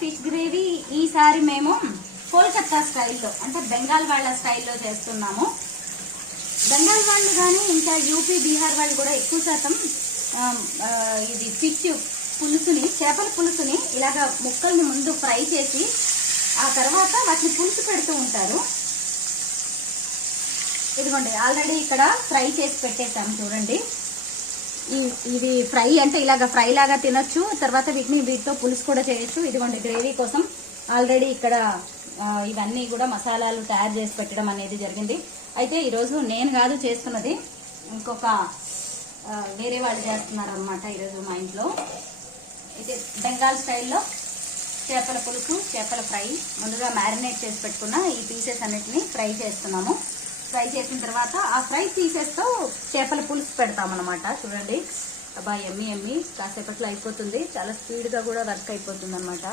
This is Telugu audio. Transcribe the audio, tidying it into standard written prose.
ఫిష్ గ్రేవీ ఈసారి మేము కోల్కతా స్టైల్లో అంటే బెంగాల్ వాళ్ళ స్టైల్లో చేస్తున్నాము. బెంగాల్ వాళ్ళు కానీ ఇంకా యూపీ బీహార్ వాళ్ళు కూడా ఎక్కువ శాతం ఇది ఫిష్ పులుసుని, చేపల పులుసుని ఇలాగ ముక్కల్ని ముందు ఫ్రై చేసి ఆ తర్వాత వాటిని పులుసు పెడుతూ ఉంటారు. ఇదిగోండి ఆల్రెడీ ఇక్కడ ఫ్రై చేసి పెట్టేసాము చూడండి. ఇది ఫ్రై అంటే ఇలాగ ఫ్రై లాగా తినొచ్చు, తర్వాత వీటితో పులుసు కూడా చేయొచ్చు. ఇదిగోండి గ్రేవీ కోసం ఆల్రెడీ ఇక్కడ ఇవన్నీ కూడా మసాలాలు తయారు చేసి పెట్టడం అనేది జరిగింది. అయితే ఈరోజు నేను కాదు చేస్తున్నది, ఇంకొక వేరే వాళ్ళు చేస్తున్నారు అనమాట ఈరోజు మా ఇంట్లో. అయితే బెంగాల్ స్టైల్లో చేపల పులుసు, చేపల ఫ్రై ముందుగా మ్యారినేట్ చేసి పెట్టుకున్న ఈ పీసెస్ అన్నిటిని ఫ్రై చేస్తున్నాము. ఫ్రై చేసిన తర్వాత ఆ ఫ్రై పీసెస్తో చేపల పులుసు పెడతామన్నమాట. చూడండి అబ్బా ఎమ్మి కాసేపట్లో అయిపోతుంది, చాలా స్పీడ్గా కూడా వర్క్ అయిపోతుంది అనమాట.